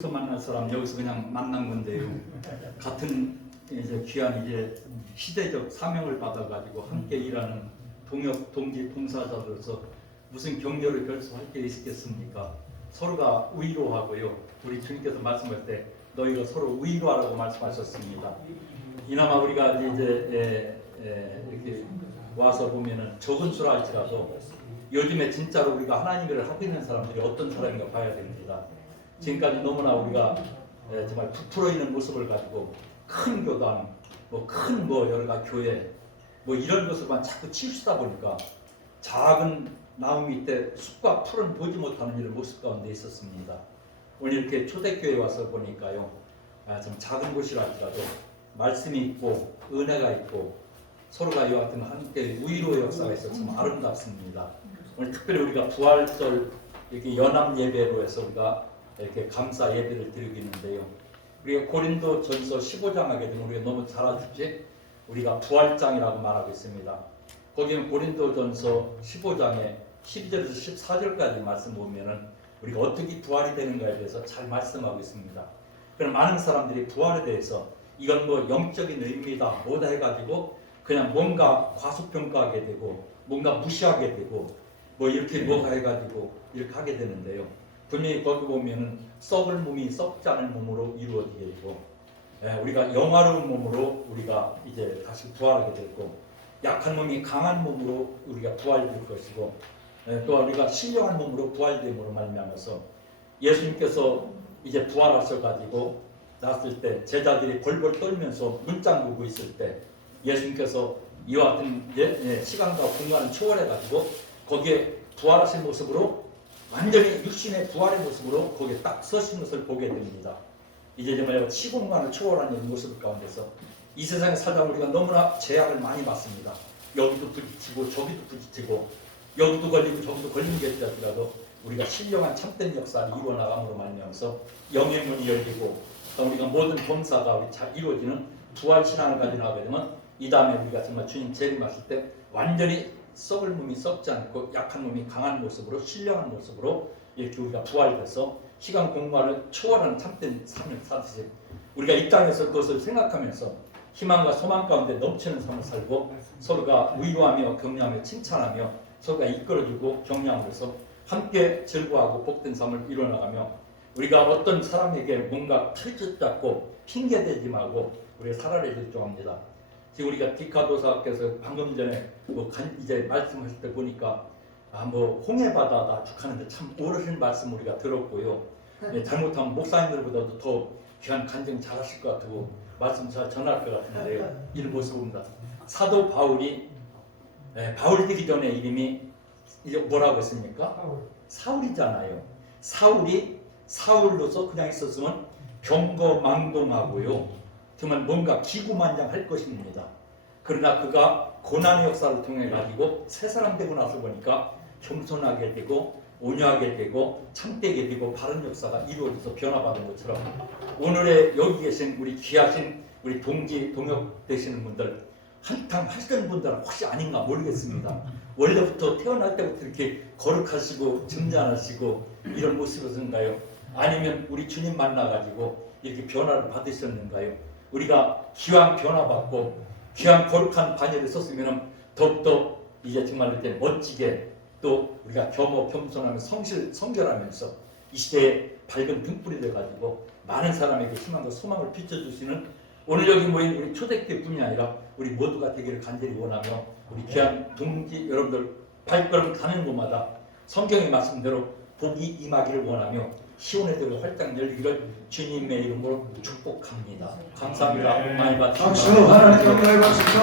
여기서 만난 사람 여기서 그냥 만난 건데요. 같은 이제 귀한 이제 시대적 사명을 받아가지고 함께 일하는 동역 동지 봉사자로서 무슨 격려를 결속할 게 있겠습니까? 서로가 위로하고요. 우리 주님께서 말씀할 때 너희가 서로 위로하라고 말씀하셨습니다. 이나마 우리가 이제 에, 에, 이렇게 와서 보면은 적은 수라 할지라도 요즘에 진짜로 우리가 하나님 일을 하고 있는 사람들이 어떤 사람인가 봐야 됩니다. 지금까지 너무나 우리가 에, 정말 부풀어 있는 모습을 가지고 큰 교단, 뭐큰뭐 여러 가지 교회, 뭐 이런 것을만 자꾸 치우치다 보니까 작은 나무 밑에 숲과 풀은 보지 못하는 이런 모습 가운데 있었습니다. 오늘 이렇게 초대교회 와서 보니까요, 아, 좀 작은 곳이라 할지라도 말씀이 있고 은혜가 있고 서로가 이와 같은 함께 위로의 역사가 있어 참 아름답습니다. 오늘 특별히 우리가 부활절 이렇게 연합 예배로 해서 우리가 이렇게 감사 예배를 드리고 있는데요. 우리가 고린도 전서 15장 하게 되면 우리가 너무 잘 아시지? 우리가 부활장이라고 말하고 있습니다. 거기는 고린도 전서 15장에 12절에서 14절까지 말씀 보면은 우리가 어떻게 부활이 되는가에 대해서 잘 말씀하고 있습니다. 그럼 많은 사람들이 부활에 대해서 이건 뭐 영적인 의미다 뭐다 해가지고 그냥 뭔가 과소평가하게 되고 뭔가 무시하게 되고 뭐 이렇게 뭐가 해가지고 이렇게 하게 되는데요. 분명히 거기 보면은 썩을 몸이 썩지 않은 몸으로 이루어지게 되고 예, 우리가 영화로운 몸으로 우리가 이제 다시 부활하게 되고 약한 몸이 강한 몸으로 우리가 부활될 것이고 예, 또 우리가 신령한 몸으로 부활됨으로 말미암아서 예수님께서 이제 부활하셔 가지고 났을 때 제자들이 벌벌 떨면서 문장 보고 있을 때 예수님께서 이와 같은 예, 예, 시간과 공간을 초월해 가지고 거기에 부활하신 모습으로 완전히 육신의 부활의 모습으로 거기에 딱 서신 것을 보게 됩니다. 이제 정말 시공간을 초월하는 모습 가운데서 이 세상에 살다 우리가 너무나 제약을 많이 받습니다. 여기도 부딪히고 저기도 부딪히고 여기도 걸리고 저기도 걸리는 게 있더라도 우리가 신령한 참된 역사를 이루어 나감으로 말미암아서 영의 문이 열리고 또 우리가 모든 범사가 우리 잘 이루어지는 부활 신앙을 가지고 나가게 되면 이 다음에 우리가 정말 주님 재림하실 때 완전히 썩을 몸이 썩지 않고 약한 몸이 강한 모습으로 신령한 모습으로 이렇게 우리가 부활돼서 시간 공간을 초월하는 참된 삶을 사듯이 우리가 이 땅에서 그것을 생각하면서 희망과 소망 가운데 넘치는 삶을 살고 서로가 위로하며 격려하며 칭찬하며 서로가 이끌어주고 격려하면서 함께 즐거워하고 복된 삶을 이뤄나가며 우리가 어떤 사람에게 뭔가 틀짓 잡고 핑계대지 말고 우리가 살아야 될 정합니다. 지금 우리가 디카도사께서 방금 전에 뭐 간- 이제 말씀하실 때 보니까 아 뭐 홍해바다 나죽하는데 참 오르신 말씀 우리가 들었고요. 예, 잘못하면 목사님들보다도 더 귀한 간증 잘하실 것 같고 말씀 잘 전할 것 같은데요. 이를 모습입니다. 사도 바울이 예, 바울 되기 전에 이름이 이제 뭐라고 했습니까? 사울이잖아요. 사울이 사울로서 그냥 있었으면 경거망동하고요. 정말 뭔가 기구만장할 것입니다. 그러나 그가 고난의 역사를 통해 가지고 새 사람 되고 나서 보니까 겸손하게 되고 온유하게 되고 참되게 되고 바른 역사가 이루어져서 변화받은 것처럼 오늘의 여기 계신 우리 귀하신 우리 동지 동역 되시는 분들 한탕 하시던 분들은 혹시 아닌가 모르겠습니다. 원래부터 태어날 때부터 이렇게 거룩하시고 점잖으시고 이런 모습이었는가요? 아니면 우리 주님 만나가지고 이렇게 변화를 받으셨는가요? 우리가 기왕 변화받고 기왕 거룩한 반열에 섰으면 더욱더 이제 정말 이렇게 멋지게 또 우리가 겸허 겸손하며 성실 성결하면서 이 시대에 밝은 등불이 돼가지고 많은 사람에게 희망과 소망을 비춰주시는 오늘 여기 모인 우리 초대교뿐이 아니라 우리 모두가 되기를 간절히 원하며 우리 귀한 동지 여러분들 발걸음 가는 곳마다 성경의 말씀대로 복이 임하기를 원하며 시온의 들을 활짝 열리기를 주님의 이름으로 축복합니다. 감사합니다. 많이 받으시기 박수 바랍니다. 하나님 영광을 받으시죠.